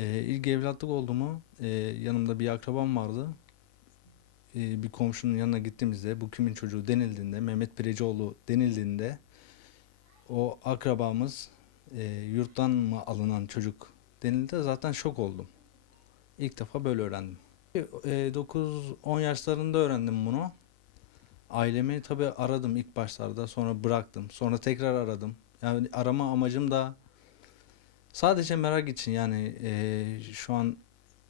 Ee, ilk evlatlık oldu mu e, yanımda bir akrabam vardı. Ee, bir komşunun yanına gittiğimizde bu kimin çocuğu denildiğinde Mehmet Birecioğlu denildiğinde o akrabamız e, yurttan mı alınan çocuk denildi zaten şok oldum. İlk defa böyle öğrendim. E, 9-10 yaşlarında öğrendim bunu. Ailemi tabii aradım ilk başlarda sonra bıraktım. Sonra tekrar aradım. Yani arama amacım da sadece merak için yani e, şu an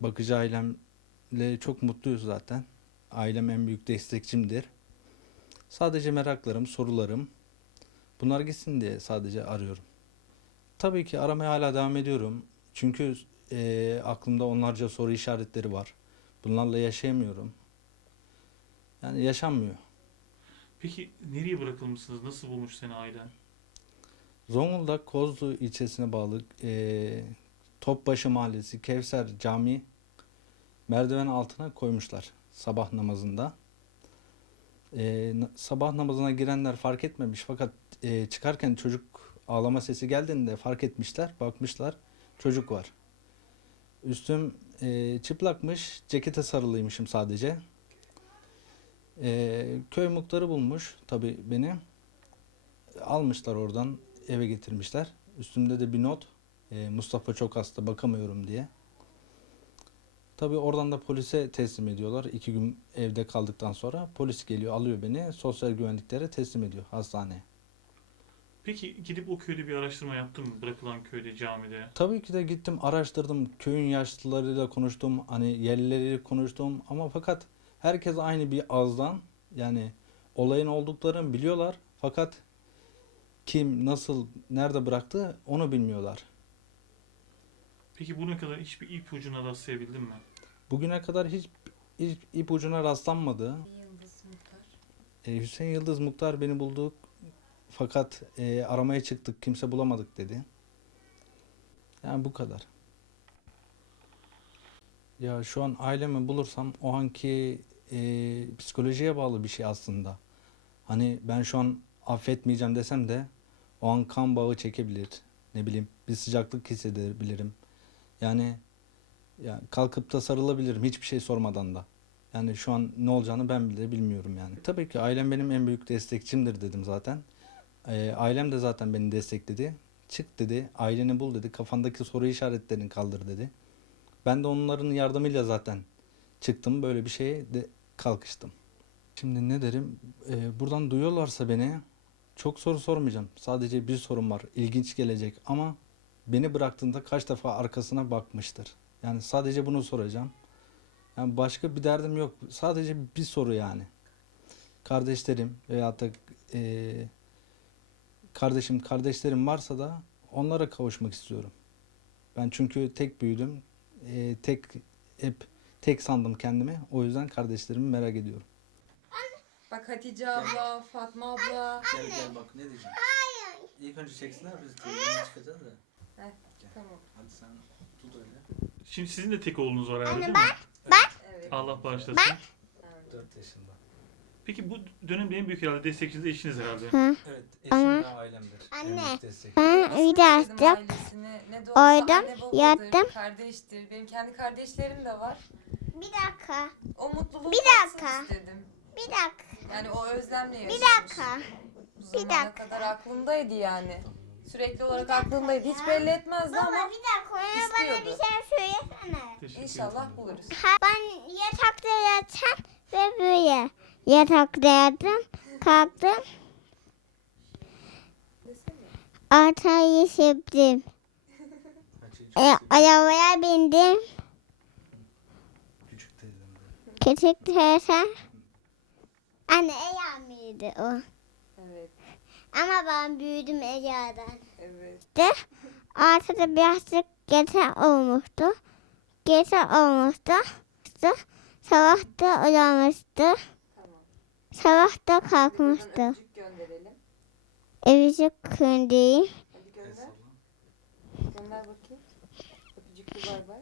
bakıcı ailemle çok mutluyuz zaten. Ailem en büyük destekçimdir. Sadece meraklarım, sorularım bunlar gitsin diye sadece arıyorum. Tabii ki aramaya hala devam ediyorum. Çünkü e, aklımda onlarca soru işaretleri var. Bunlarla yaşayamıyorum. Yani yaşanmıyor. Peki nereye bırakılmışsınız? Nasıl bulmuş seni ailen? Zonguldak Kozlu ilçesine bağlı e, Topbaşı Mahallesi Kevser Camii merdiven altına koymuşlar sabah namazında. E, sabah namazına girenler fark etmemiş fakat e, çıkarken çocuk ağlama sesi geldiğinde fark etmişler, bakmışlar çocuk var. Üstüm e, çıplakmış, cekete sarılıymışım sadece. E, köy muhtarı bulmuş tabii beni almışlar oradan eve getirmişler. Üstümde de bir not. e, Mustafa çok hasta bakamıyorum diye. Tabii oradan da polise teslim ediyorlar. İki gün evde kaldıktan sonra polis geliyor alıyor beni sosyal güvenliklere teslim ediyor hastaneye. Peki gidip o köyde bir araştırma yaptın mı? Bırakılan köyde, camide. Tabii ki de gittim araştırdım. Köyün yaşlılarıyla konuştum. Hani yerlileriyle konuştum. Ama fakat herkes aynı bir ağızdan yani olayın olduklarını biliyorlar. Fakat kim, nasıl, nerede bıraktı onu bilmiyorlar. Peki bugüne kadar hiçbir ipucuna rastlayabildin mi? Bugüne kadar hiç ip, ipucuna rastlanmadı. Yıldız Muhtar. E, Hüseyin Yıldız Muhtar beni bulduk. Fakat e, aramaya çıktık kimse bulamadık dedi. Yani bu kadar. Ya şu an ailemi bulursam o anki e, psikolojiye bağlı bir şey aslında. Hani ben şu an affetmeyeceğim desem de o an kan bağı çekebilir. Ne bileyim bir sıcaklık hissedebilirim. Yani ya kalkıp da sarılabilirim hiçbir şey sormadan da. Yani şu an ne olacağını ben bile bilmiyorum yani. Tabii ki ailem benim en büyük destekçimdir dedim zaten. Ee, ailem de zaten beni destekledi. Çık dedi, aileni bul dedi, kafandaki soru işaretlerini kaldır dedi. Ben de onların yardımıyla zaten çıktım, böyle bir şeye de kalkıştım. Şimdi ne derim, Ee, buradan duyuyorlarsa beni çok soru sormayacağım. Sadece bir sorum var, ilginç gelecek ama beni bıraktığında kaç defa arkasına bakmıştır. Yani sadece bunu soracağım. Yani başka bir derdim yok. Sadece bir soru yani. Kardeşlerim veyahut da eee, kardeşim, kardeşlerim varsa da onlara kavuşmak istiyorum. Ben çünkü tek büyüdüm. Eee, tek hep tek sandım kendimi. O yüzden kardeşlerimi merak ediyorum. Bak Hatice abla, Fatma abla. Gel gel bak ne diyeceğim. Hayır. İlk önce çeksinler biz televizyona çıkacağız da. Heh, tamam. Hadi sen tut öyle. Şimdi sizin de tek oğlunuz var herhalde değil mi? Evet. Allah bağışlasın. evet. 4 yaşında. Peki bu dönemde en büyük herhalde destekçiniz de eşiniz herhalde. Evet eşim ve ailemdir. Anne. destek. Nasıl bir de istedim açtık. ailesini? Ne de olsa Oydım, anne babadır, yattım. kardeştir. Benim kendi kardeşlerim de var. Bir dakika. O mutluluğu Bir dakika. istedim. Bir dakika. Yani o özlemle Bir yaşamış. dakika. Bu bir zamana dakika. kadar aklımdaydı yani. Sürekli olarak aklımdaydı. Hiç belli etmezdi Baba ama bir dakika. Ona bana bir istiyordu. şey söylesene. Teşekkür inşallah buluruz. Ha, ben yatakta yatan ve böyle. Yatakta yattım. Kalktım. Artayı septim. E, arabaya bindim. Küçük teyzem de. Küçük teyze. Anne Ela mıydı o? Evet, Ama ben büyüdüm Ela'dan. evet. de artıda birazcık geçen olmuştu. Geçen olmuştu. Sabah da uyanmıştı. Tamam. Sabah da kalkmıştı. öpücük gönderelim. Evicik kındayım. Hadi gönder. Gönder bakayım. Öpücüklü bay bay.